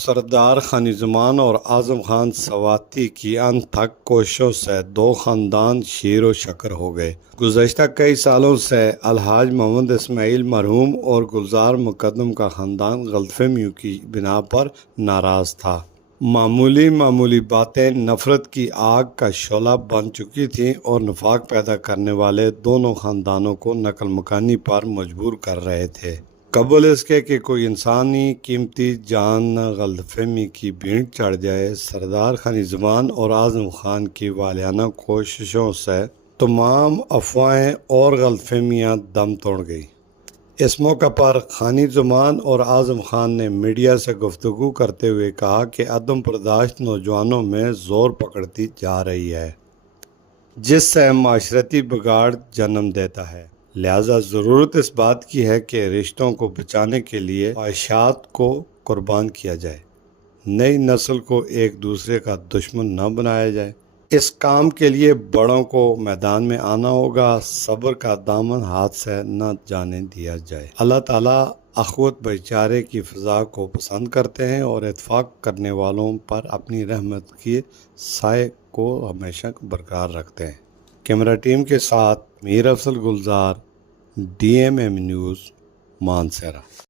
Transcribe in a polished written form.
سردار خانِ-زمان اور اعظم خان سواتی کی انتھک کوششوں سے دو خاندان شیر و شکر ہو گئے۔ گزشتہ کئی سالوں سے الحاج محمد اسماعیل مرحوم اور گلزار مقدم کا خاندان غلط فہمیوں کی بنا پر ناراض تھا۔ معمولی باتیں نفرت کی آگ کا شعلہ بن چکی تھیں اور نفاق پیدا کرنے والے دونوں خاندانوں کو نقل مکانی پر مجبور کر رہے تھے۔ قبل اس کے کہ کوئی انسانی قیمتی جان غلط فہمی کی بھینٹ چڑھ جائے، سردار خانِ-زمان اور اعظم خان کی والہانہ کوششوں سے تمام افواہیں اور غلط فہمیاں دم توڑ گئیں۔ اس موقع پر خانِ-زمان اور اعظم خان نے میڈیا سے گفتگو کرتے ہوئے کہا کہ عدم برداشت نوجوانوں میں زور پکڑتی جا رہی ہے، جس سے معاشرتی بگاڑ جنم دیتا ہے۔ لہٰذا ضرورت اس بات کی ہے کہ رشتوں کو بچانے کے لیے خواہشات کو قربان کیا جائے، نئی نسل کو ایک دوسرے کا دشمن نہ بنایا جائے۔ اس کام کے لیے بڑوں کو میدان میں آنا ہوگا، صبر کا دامن ہاتھ سے نہ جانے دیا جائے۔ اللہ تعالیٰ اخوت بھائی چارے کی فضا کو پسند کرتے ہیں اور اتفاق کرنے والوں پر اپنی رحمت کے سائے کو ہمیشہ برقرار رکھتے ہیں۔ کیمرہ ٹیم کے ساتھ میر افضل گلزار، DMM نیوز، مانسہرہ۔